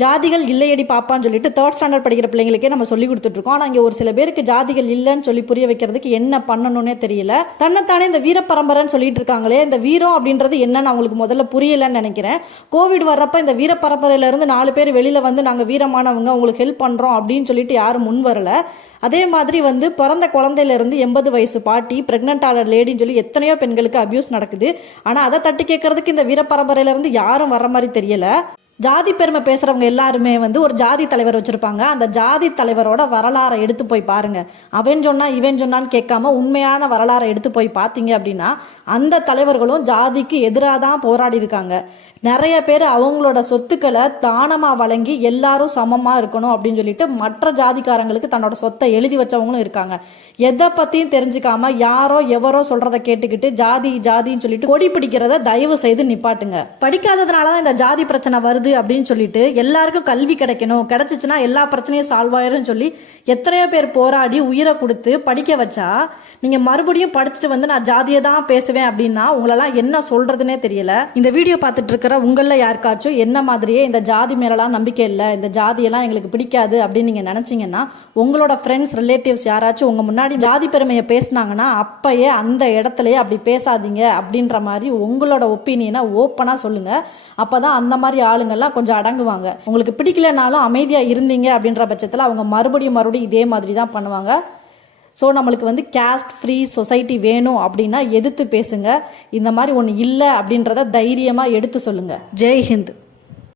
ஜாதிகள் இல்லையடி பாப்பான்னு சொல்லிட்டு 3rd ஸ்டாண்டர்ட் படிக்கிற பிள்ளைங்களுக்கே நம்ம சொல்லி கொடுத்துட்டு இருக்கோம். ஆனால் இங்கே ஒரு சில பேருக்கு ஜாதிகள் இல்லைன்னு சொல்லி புரிய வைக்கிறதுக்கு என்ன பண்ணணும்னே தெரியல. தன்னைத்தானே இந்த வீர பரம்பரைன்னு சொல்லிட்டு இருக்காங்களே, இந்த வீரம் அப்படின்றது என்னன்னு அவங்களுக்கு முதல்ல புரியலன்னு நினைக்கிறேன். கோவிட் வர்றப்ப இந்த வீர பரம்பரையில இருந்து 4 பேர் வெளியில வந்து நாங்கள் வீரமானவங்க உங்களுக்கு ஹெல்ப் பண்றோம் அப்படின்னு சொல்லிட்டு யாரும் முன் வரல. அதே மாதிரி வந்து பிறந்த குழந்தையில இருந்து 80 வயசு பாட்டி, பிரெக்னென்ட் ஆன லேடின்னு சொல்லி எத்தனையோ பெண்களுக்கு அபியூஸ் நடக்குது. ஆனால் அதை தட்டி கேட்கறதுக்கு இந்த வீர பரம்பரையில இருந்து யாரும் வர்ற மாதிரி தெரியல. ஜாதி பெருமை பேசுறவங்க எல்லாருமே வந்து ஒரு ஜாதி தலைவர் வச்சிருப்பாங்க. அந்த ஜாதி தலைவரோட வரலாறை எடுத்து போய் பாருங்க. அவன் சொன்னா இவன் சொன்னான்னு கேட்காம உண்மையான வரலாறை எடுத்து போய் பார்த்தீங்க அப்படின்னா அந்த தலைவர்களும் ஜாதிக்கு எதிராக தான் போராடி இருக்காங்க. நிறைய பேர் அவங்களோட சொத்துக்களை தானமா வழங்கி எல்லாரும் சமமா இருக்கணும் அப்படின்னு சொல்லிட்டு மற்ற ஜாதிக்காரங்களுக்கு தன்னோட சொத்தை எழுதி வச்சவங்களும் இருக்காங்க. எதை பத்தியும் தெரிஞ்சுக்காம யாரோ எவரோ சொல்றதை கேட்டுக்கிட்டு ஜாதி ஜாதின்னு சொல்லிட்டு கொடி பிடிக்கிறத தயவு செய்து நிப்பாட்டுங்க. படிக்காததுனாலதான் இந்த ஜாதி பிரச்சனை வருது அப்படின்னு சொல்லிட்டு எல்லாருக்கும் கல்வி கிடைக்கணும், கிடைச்சிச்சுன்னா எல்லா பிரச்சனையும் சால்வ் ஆயிரும் சொல்லி எத்தனையோ பேர் போராடி உயிரை கொடுத்து படிக்க வச்சா நீங்க மறுபடியும் படிச்சுட்டு வந்து நான் ஜாதியை தான் பேசுவேன் அப்படின்னா உங்களெல்லாம் என்ன சொல்றதுன்னே தெரியல. இந்த வீடியோ பார்த்துட்டு இருக்கிற உங்கள யாருக்காச்சும் என்ன மாதிரியே இந்த ஜாதி மேலலாம் நம்பிக்கை இல்லை, இந்த ஜாதியெல்லாம் எங்களுக்கு பிடிக்காது அப்படின்னு நீங்க நினைச்சீங்கன்னா உங்களோட ஃப்ரெண்ட்ஸ் ரிலேட்டிவ்ஸ் யாராச்சும் உங்க முன்னாடி ஜாதி பெருமையை பேசினாங்கன்னா அப்பயே அந்த இடத்துலயே அப்படி பேசாதீங்க அப்படின்ற மாதிரி உங்களோட ஒப்பீனியனை ஓப்பனா சொல்லுங்க. அப்பதான் அந்த மாதிரி ஆளுங்கள்லாம் கொஞ்சம் அடங்குவாங்க. உங்களுக்கு பிடிக்கலனாலும் அமைதியா இருந்தீங்க அப்படின்ற பட்சத்தில் அவங்க மறுபடியும் இதே மாதிரி தான் பண்ணுவாங்க. ஸோ நம்மளுக்கு வந்து கேஸ்ட் ஃப்ரீ சொசைட்டி வேணும் அப்படின்னா எதிர்த்து பேசுங்க. இந்த மாதிரி ஒன்று இல்லை அப்படின்றத தைரியமாக எடுத்து சொல்லுங்க. ஜெய் ஹிந்த்.